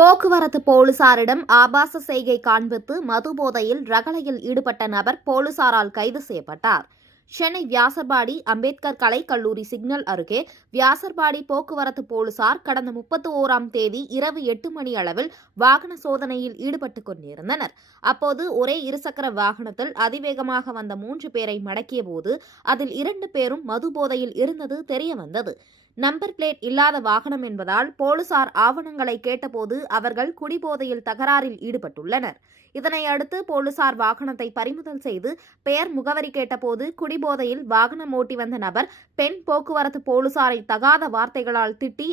போக்குவரத்து போலீசாரிடம் ஆபாச செய்கை காண்பித்து மது போதையில் ரகளையில் ஈடுபட்ட நபர் போலீசாரால் கைது செய்யப்பட்டார். சென்னை வியாசர்பாடி அம்பேத்கர் கலைக்கல்லூரி சிக்னல் அருகே வியாசர்பாடி போக்குவரத்து போலீசார் கடந்த 31ஆம் தேதி இரவு 8 மணி அளவில் வாகன சோதனையில் ஈடுபட்டுக் கொண்டிருந்தனர். அப்போது ஒரே இருசக்கர வாகனத்தில் அதிவேகமாக வந்த 3 பேரை மடக்கிய போது அதில் 2 பேரும் மது போதையில் இருந்தது தெரியவந்தது. நம்பர் பிளேட் இல்லாத வாகனம் என்பதால் போலீசார் ஆவணங்களை கேட்டபோது அவர்கள் குடிபோதையில் தகராறில் ஈடுபட்டுள்ளனர். இதனையடுத்து போலீசார் வாகனத்தை பறிமுதல் செய்து பெயர் முகவரி கேட்டபோது குடிபோதையில் வாகனம் ஓட்டி வந்த நபர் பெண் போக்குவரத்து போலீசாரை தகாத வார்த்தைகளால் திட்டி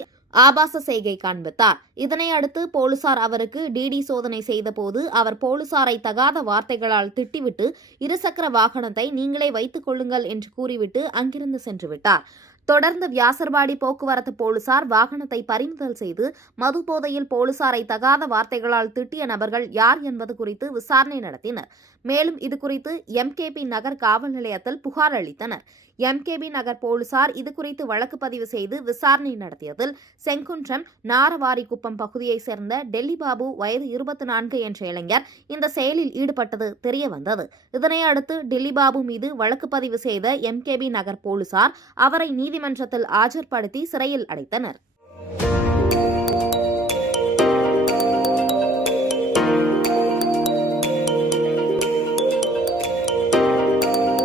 ஆபாச செய்கை காண்பித்தார். இதனையடுத்து போலீசார் அவருக்கு டிடி சோதனை செய்தபோது அவர் போலீசாரை தகாத வார்த்தைகளால் திட்டிவிட்டு இருசக்கர வாகனத்தை நீங்களே வைத்துக் கொள்ளுங்கள் என்று கூறிவிட்டு அங்கிருந்து சென்றுவிட்டார். தொடர்ந்து வியாசர்பாடி போக்குவரத்து போலீசார் வாகனத்தை பறிமுதல் செய்து மது போதையில் போலீசாரை தகாத வார்த்தைகளால் திட்டிய நபர்கள் யார் என்பது குறித்து விசாரணை நடத்தினர். மேலும் இதுகுறித்து எம்கேபி நகர் காவல் நிலையத்தில் புகார் அளித்தனர். எம்கேபி நகர் போலீசார் இதுகுறித்து வழக்கு பதிவு செய்து விசாரணை நடத்தியதில் செங்குன்றம் நாரவாரிக்குப்பம் பகுதியைச் சேர்ந்த டெல்லி பாபு வயது 24 என்ற இளைஞர் இந்த செயலில் ஈடுபட்டது தெரியவந்தது. இதனையடுத்து டெல்லி பாபு மீது வழக்கு பதிவு செய்த எம்கேபி நகர் போலீசார் அவரை நீதிமன்றத்தில் ஆஜர்படுத்தி சிறையில் அடைத்தனர்.